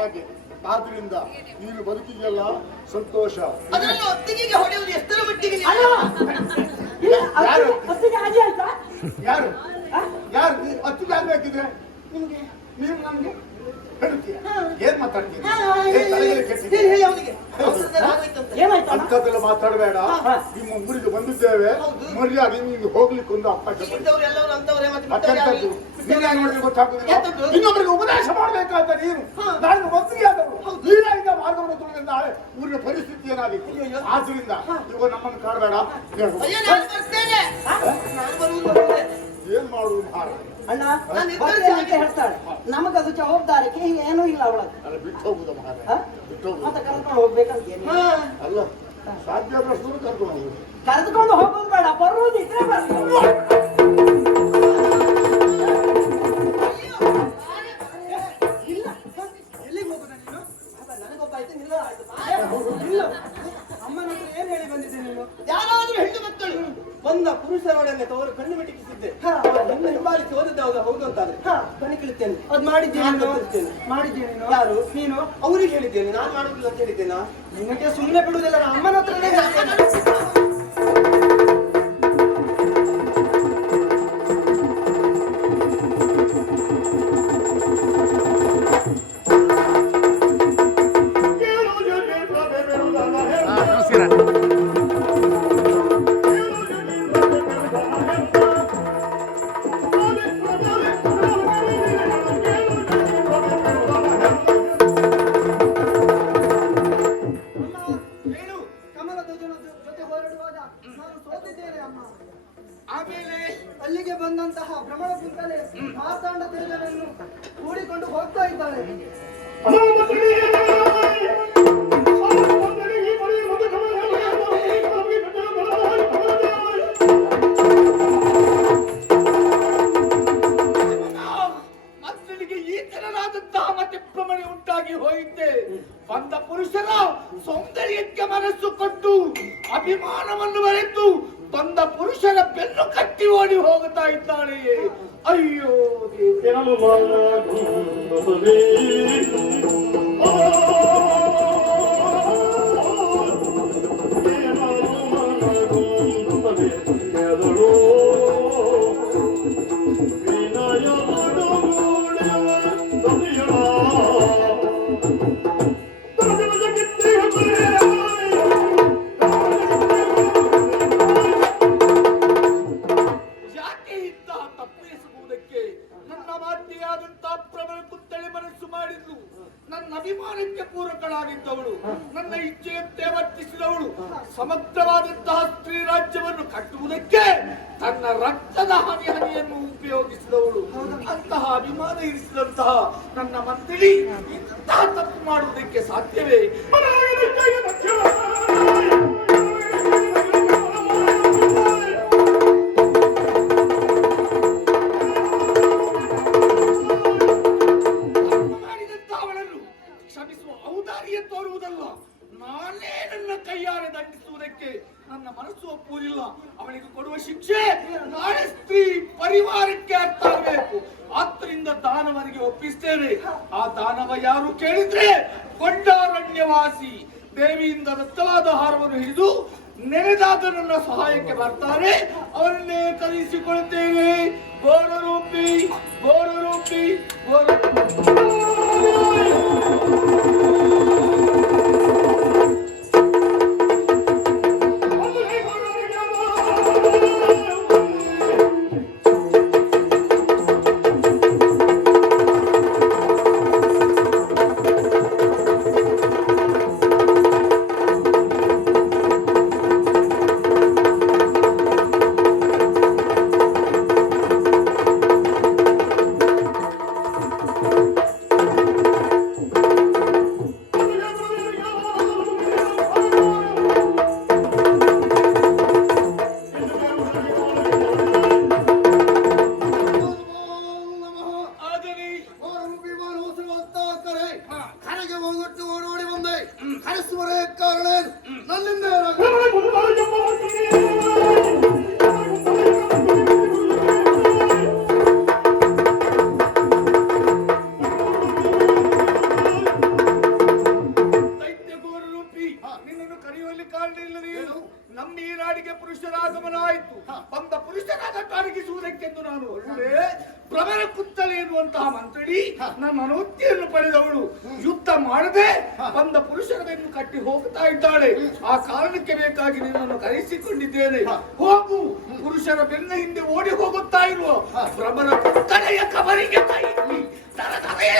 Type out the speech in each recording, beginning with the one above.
ಹಾಗೆ. ಆದ್ರಿಂದ ನೀನು ಬದುಕಿದೆಯಲ್ಲ ಸಂತೋಷ. ಅದನ್ನು ಅತ್ತಿಗೆಗೆ ಹೊಡೆಯುವುದು ಎಷ್ಟರ ಮಟ್ಟಿಗೆ ಯಾರು ಯಾರು ಅತ್ತಿಗೆ ಆಗ್ಬೇಕಿದ್ರೆ ನಿಮ್ಗೆ ನೀವು ನಮ್ಗೆ ಹೇಳ್ತೀಯ ಏನ್ ಮಾತಾಡ್ತೀಯ? ಅಂತದೆಲ್ಲ ಮಾತಾಡಬೇಡ. ನಿಮ್ಮ ಊರಿಗೆ ಬಂದಿದ್ದೇವೆ, ಮರ್ಯಾದೆ ನೀನು ಹೋಗ್ಲಿಕ್ಕೆ ಒಂದು ಅವಕಾಶ. ನೋಡಿದ್ರೆ ಗೊತ್ತಾಗುದಿಲ್ಲ. ಇನ್ನೊಬ್ಬರಿಗೆ ಉಪದೇಶ ಮಾಡ್ಬೇಕಾದ ನೀನು ನಾನು ಮಂತ್ರಿ ಆದವರು ನೀರಾಗಿದ್ದ ಮಾರ್ಗವನ್ನು ತುಳಿದ ನಾಳೆ ಊರಿನ ಪರಿಸ್ಥಿತಿ ಏನಾಗಿತ್ತು. ಆದ್ರಿಂದ ಇವಾಗ ನಮ್ಮನ್ನು ಕಾಡಬೇಡ. ಏನ್ ಮಾಡುವುದು ಮಹಾರಾಜ? ಅಣ್ಣ ಹೇಳ್ತಾಳೆ, ನಮಗದು ಜವಾಬ್ದಾರಿಕೆ ಏನೂ ಇಲ್ಲ ಅವಳಲ್ಲಿ. ಬಿಟ್ಟು ಹೋಗುದ ಮಹಾರಾಜ, ಬಿಟ್ಟು ಹೋಗುದು. ಮತ್ತೆ ಕರ್ಕೊಂಡು ಹೋಗ್ಬೇಕಂತ ಅಲ್ಲ, ಸಾಧ್ಯ ಆದಷ್ಟು ಕರ್ಕೊಂಡು ಹೋಗುದು. ಕರೆದುಕೊಂಡು ಹೋಗೋದು ಬೇಡ, ಬರುವುದಿದ್ರೆ ಅಮ್ಮನ ಏನ್ ಹೇಳಿ ಬಂದಿದ್ದೆ ನೀನು? ಯಾರಾದ್ರೂ ಹೆಣ್ಣು ಮಕ್ಕಳು ಬಂದ ಪುರುಷರೊಡನೆ ತವರು ಕಣ್ಣು ಮಿಟಿಕಿಸಿದ್ದೆ ಹಿಂಬಾಲಿಸಿ ಓದಿದ್ದವಾಗ ಹೌದು ಅಂತಾರೆ ಬನ್ನಿ ಕೇಳುತ್ತೇನೆ. ಅದು ಮಾಡಿದ್ದೇನೆ. ಯಾರು? ನೀನು ಅವ್ರಿಗೆ ಹೇಳಿದ್ದೇನೆ, ನಾನು ಮಾಡುದಿಲ್ಲ ಅಂತ ಹೇಳಿದ್ದೇನಾ? ನಿನಗೆ ಸುಮ್ಮನೆ ಬಿಡುವುದಿಲ್ಲ, ಅಮ್ಮನ ಹತ್ರನೇ ಹೇಳ್ತೇನೆ. ಆಮೇಲೆ ಅಲ್ಲಿಗೆ ಬಂದಂತಹ ಭ್ರಮಣ ಕುಂತಲೆ ಮಾರ್ತಾಂಡ ತೇಜವನ್ನು ಕೂಡಿಕೊಂಡು ಹೋಗ್ತಾ ಇದ್ದಾಳೆ. ಮಕ್ಕಳಿಗೆ ಈ ತರನಾದಂತಹ ಮತ್ತೆ ಭ್ರಮಣೆ ಉಂಟಾಗಿ ಹೋಯಿತೆ. ಬಂದ ಪುರುಷರ ಸೌಂದರ್ಯಕ್ಕೆ ಮನಸ್ಸು ಕೊಟ್ಟು ಅಭಿಮಾನವನ್ನು ಬರೆದು ಬಂದ ಪುರುಷರ ಬೆನ್ನು ಕಟ್ಟಿ ಓಡಿ ಹೋಗುತ್ತಾ ಇದ್ದಾಳೆ. ಅಯ್ಯೋ ನನ್ನ ಅಭಿಮಾನಕ್ಕೆ ಪೂರಕಳಾಗಿದ್ದವಳು, ನನ್ನ ಇಚ್ಛೆಯಂತೆ ವರ್ತಿಸಿದವಳು, ಸಮಗ್ರವಾದಂತಹ ಸ್ತ್ರೀ ರಾಜ್ಯವನ್ನು ಕಟ್ಟುವುದಕ್ಕೆ ತನ್ನ ರಕ್ತದ ಹನಿಯನ್ನು ಉಪಯೋಗಿಸಿದವಳು. ಅಂತಹ ಅಭಿಮಾನ ಇರಿಸಿದಂತಹ ನನ್ನ ಮಂತ್ರಿ ಇಂತಹ ತಪ್ಪು ಮಾಡುವುದಕ್ಕೆ ಸಾಧ್ಯವೇ? ತೋರುವುದಲ್ಲ, ನಾನೇ ನನ್ನ ಕೈಯಾರೆ ದಂಡಿಸುವುದಕ್ಕೆ ನನ್ನ ಮನಸ್ಸು ಒಪ್ಪುವುದಿಲ್ಲ. ಅವಳಿಗೆ ಕೊಡುವ ಶಿಕ್ಷೆ ನಾಳೆ ಸ್ತ್ರೀ ಪರಿವಾರಕ್ಕೆ ಅರ್ಥ ಆಗಬೇಕು. ಆದ್ದರಿಂದ ದಾನವನಿಗೆ ಒಪ್ಪಿಸ್ತೇನೆ. ಆ ದಾನವ ಯಾರು ಕೇಳಿದ್ರೆ ಕೊಂಡಾರಣ್ಯವಾಸಿ ದೇವಿಯಿಂದ ದತ್ತವಾದ ಹಾರವನ್ನು ಹಿಡಿದು ನೆನೆದಾಗ ನನ್ನ ಸಹಾಯಕ್ಕೆ ಬರ್ತಾರೆ. ಅವರನ್ನೇ ಕಲಿಸಿಕೊಳ್ತೇನೆ. ಗೋರೂಪಿ ಗೋರೂಪಿ ಮಂತ್ರಿ ನನ್ನ ಅನುಮತಿಯನ್ನು ಪಡೆದವಳು ಯುದ್ಧ ಮಾಡದೆ ಬಂದ ಪುರುಷರ ಬೆನ್ನು ಕಟ್ಟಿ ಹೋಗ್ತಾ ಇದ್ದಾಳೆ. ಆ ಕಾರಣಕ್ಕೆ ಬೇಕಾಗಿ ನಿನ್ನನ್ನು ಕರೆಸಿಕೊಂಡಿದ್ದೇನೆ. ಹೋಗು, ಪುರುಷರ ಬೆನ್ನ ಹಿಂದೆ ಓಡಿ ಹೋಗುತ್ತಾ ಇರುವ ಭ್ರಮರ ತಲೆಯ ಕಬರಿಗೆ ಕೈ ಇಕ್ಕಿ ತರತರೆಯ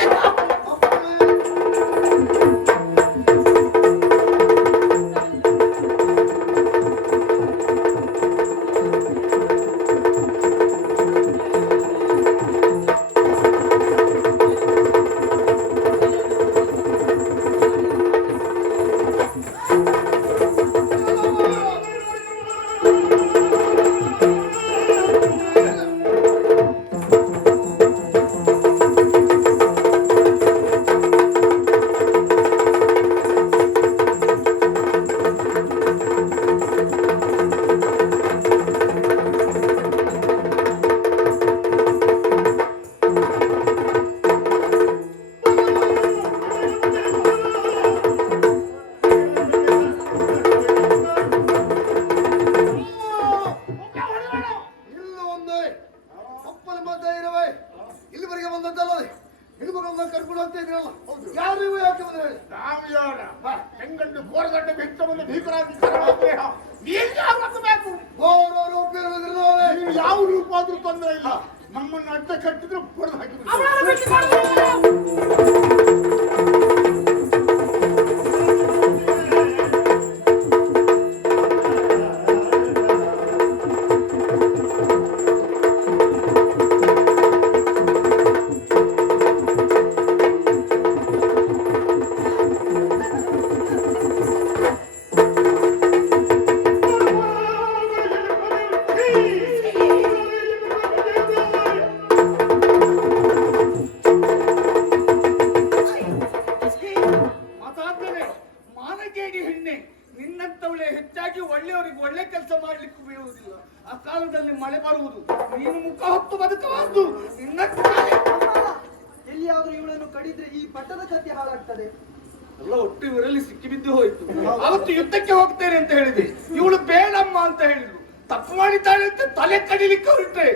ಇಲ್ಲಿವರೆಗೆ ಬಂದದ್ದಲ್ಲದೆ ಹೆಣ್ಮಗಳನ್ನ ಕರ್ಕೊಂಡು ಹೋಗ್ತಾ ಇದ್ರಲ್ಲ, ಯಾರು ಇವು ಯಾಕೆ ಬಂದ್ರೆ ಹೇಳಿ? ನಾವು ಯಾರ ಹೆಂಗಂಡು ಗೋರಗಡ್ಡ ಬೆಟ್ಟವನ್ನು ಭೀಕರಾಗಿ ಬೇಕು. ನೀವು ಯಾವ ರೂಪ ಆದ್ರೂ ತೊಂದರೆ ಇಲ್ಲ, ನಮ್ಮನ್ನು ಅಡ್ಡ ಕಟ್ಟಿದ್ರೆ ಹೊಡೆದು ಹಾಕಿದ್ರು. ನಿನ್ನಂತವಳೆ ಹೆಚ್ಚಾಗಿ ಒಳ್ಳೆಯವರಿಗೆ ಒಳ್ಳೆ ಕೆಲಸ ಮಾಡ್ಲಿಕ್ಕೂ ಬಿಡುವುದಿಲ್ಲ. ಆ ಕಾಲದಲ್ಲಿ ಮಳೆ ಬರುವುದು, ನೀನು ಮುಖ ಹೊತ್ತು ಬದುಕಬಾರದು. ನಿನ್ನ ಎಲ್ಲಿಯಾದ್ರೂ ಇವಳನ್ನು ಕಡಿದ್ರೆ ಈ ಪಟ್ಟದ ಕಥೆ ಹಾಳಾಗ್ತದೆ. ಎಲ್ಲ ಒಟ್ಟು ಇವರಲ್ಲಿ ಸಿಕ್ಕಿಬಿದ್ದು ಹೋಯ್ತು. ಅವತ್ತು ಯುದ್ಧಕ್ಕೆ ಹೋಗ್ತೇನೆ ಅಂತ ಹೇಳಿದೆ, ಇವಳು ಬೇಡಮ್ಮ ಅಂತ ಹೇಳಿದ್ರು. ತಪ್ಪು ಮಾಡಿದ್ದಾಳೆ ಅಂತ ತಲೆ ಕಡಿಲಿಕ್ಕೆ ಹೊರಟ್ರೆ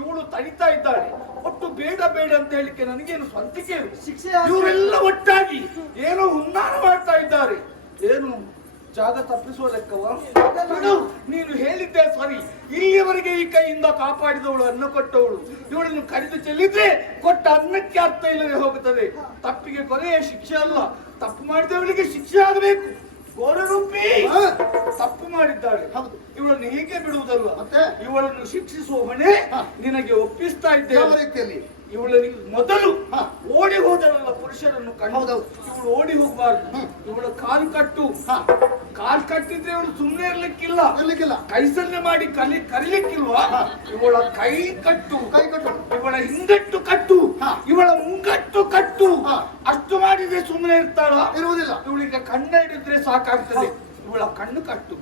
ಇವಳು ತಡಿತಾ ಇದ್ದಾಳೆ. ಒಟ್ಟು ಬೇಡ ಬೇಡ ಅಂತ ಹೇಳಿಕ್ಕೆ ನನಗೇನು ಸ್ವಂತಿಕೆ ಶಿಕ್ಷೆ. ಇವರೆಲ್ಲ ಒಟ್ಟಾಗಿ ಏನೋ ಹುನ್ನಾರ ಮಾಡ್ತಾ ಇದ್ದಾರೆ. ಏನು ಜಾಗ ತಪ್ಪಿಸುವ ಲೆಕ್ಕವ? ನೀನು ಹೇಳಿದ್ದೆ ಸರಿ. ಇಲ್ಲಿಯವರೆಗೆ ಈ ಕೈಯಿಂದ ಕಾಪಾಡಿದವಳು, ಅನ್ನ ಕೊಟ್ಟವಳು. ಇವಳನ್ನು ಕಡಿದು ಚೆಲ್ಲಿದ್ರೆ ಕೊಟ್ಟ ಅನ್ನಕ್ಕೆ ಅರ್ಥ ಇಲ್ಲದೆ ಹೋಗುತ್ತದೆ. ತಪ್ಪಿಗೆ ಕೊನೆಯ ಶಿಕ್ಷೆ ಅಲ್ಲ, ತಪ್ಪು ಮಾಡಿದವಳಿಗೆ ಶಿಕ್ಷೆ ಆಗಬೇಕು. ಗೋರರೂಪಿ ತಪ್ಪು ಮಾಡಿದ್ದಾಳೆ, ಇವಳನ್ನು ಹೀಗೆ ಬಿಡುವುದಲ್ಲ, ಇವಳನ್ನು ಶಿಕ್ಷಿಸುವ ಹೊಣೆ ನಿನಗೆ ಒಪ್ಪಿಸ್ತಾ ಇದ್ದೇವೆ. ರೀತಿಯಲ್ಲಿ ಇವಳಿಗೆ ಮೊದಲು ಓಡಿ ಹೋದಳಲ್ಲ ಪುರುಷರನ್ನು ಕಂಡು, ಇವಳು ಓಡಿ ಹೋಗಬಾರ್ದು. ಇವಳ ಕಾಲು ಕಟ್ಟು, ಕಾಲು ಕಟ್ಟಿದ್ರೆ ಇವಳು ಸುಮ್ಮನೆ ಇರ್ಲಿಕ್ಕಿಲ್ಲ, ಕೈ ಸನ್ನೆ ಮಾಡಿ ಕರಿಲಿಕ್ಕಿಲ್ವಾ? ಇವಳ ಕೈ ಕಟ್ಟು, ಇವಳ ಹಿಂಗಟ್ಟು ಕಟ್ಟು, ಇವಳ ಮುಂಗಟ್ಟು ಕಟ್ಟು. ಅಷ್ಟು ಮಾಡಿದ್ರೆ ಸುಮ್ಮನೆ ಇರ್ತಾಳ? ಇರುವುದಿಲ್ಲ. ಇವಳಿಗೆ ಕಣ್ಣ ಹಿಡಿದ್ರೆ ಸಾಕಾಗ್ತದೆ. ಇವಳ ಕಣ್ಣು ಕಟ್ಟು.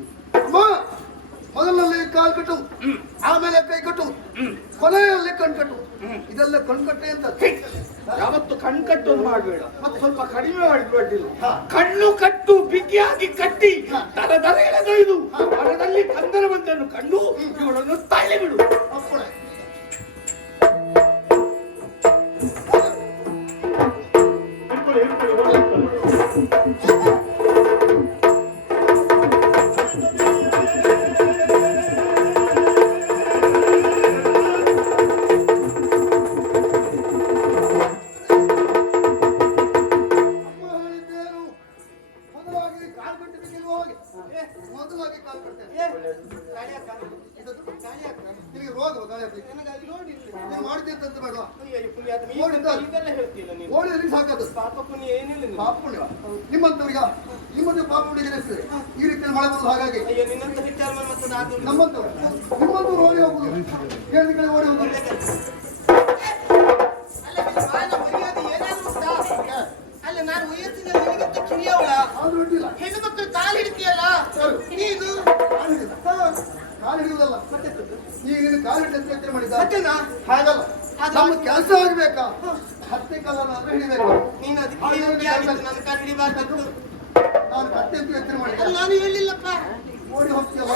ಮೊದಲಲ್ಲಿ ಕಾಲು ಕಟ್ಟು, ಆಮೇಲೆ ಕೈ ಕಟ್ಟು, ಕೊನೆಯಲ್ಲಿ ಕಣ್ ಕಟ್ಟು. ಇದೆಲ್ಲ ಕಣ್ಕಟ್ಟೆ ಅಂತ. ಯಾವತ್ತು ಕಣ್ಕಟ್ಟು ಮಾಡಬೇಡ, ಮತ್ತೆ ಸ್ವಲ್ಪ ಕಡಿಮೆ ಮಾಡಿಬಿಟ್ಟಿಲ್ಲ. ಕಣ್ಣು ಕಟ್ಟು, ಬಿಗಿಯಾಗಿ ಕಟ್ಟಿ ದರ ಎಳೆದೊಯ್ದು ಹೊರದಲ್ಲಿ ಕಂದರ ಬಂದನ್ನು ಕಂಡು ಇವಳನ್ನು ತಳ್ಳಿ ಬಿಡು. ನಿಮ್ಮಂತವ್ರಿಗೆ ನಿಮ್ಮದು ಪಾಪ ಹುಡುಗಿನ ಈ ರೀತಿಯಲ್ಲಿ ಮಳೆ ಬರೋದು. ಹಾಗಾಗಿ ನಮ್ಮಂತವ್ರು ನಿಮ್ಮಂತವ್ರು ಓಡಿ ಹೋಗುದು, ಕೇಳಿದ ಕಡೆ ಓಡಿ ಹೋಗುದು. ಅಲ್ಲ, ನಾನು ವಯಸ್ಸಿನಲ್ಲಿ ನಿನಗಿಂತ ಕಿರಿಯವಳ. ಹೆಣ್ಣು ಮಕ್ಕಳು ಕಾಲು ಹಿಡಿತೀಯಲ್ಲ, ನೀನು ಕಾಲು ಹಿಡಿಯುವುದಲ್ಲ, ನೀನು ಕಾಲು ಹಿಡಿದ ಎಚ್ಚರ ಮಾಡಿದ್ದ. ಹಾಗಲ್ಲ, ನಮ್ಮ ಕೆಲಸ ಆಗ್ಬೇಕಾ? ಹತ್ತೆ ಕಾಲನಾದ್ರೂ ಹಿಡಿಬೇಕು. ನೀನು ಅದಕ್ಕೆ ನನ್ನ ಕಾಲು ಹಿಡಿಬಾರ್ದು. ನಾನು ಕತ್ತೆ ಅಂತ ಎಚ್ಚರ ಮಾಡಿದ್ದೆ. ನಾನು ಹೇಳಿಲ್ಲಪ್ಪ. ಓಡಿ ಹೋಗ್ತೀಯಲ್ಲ,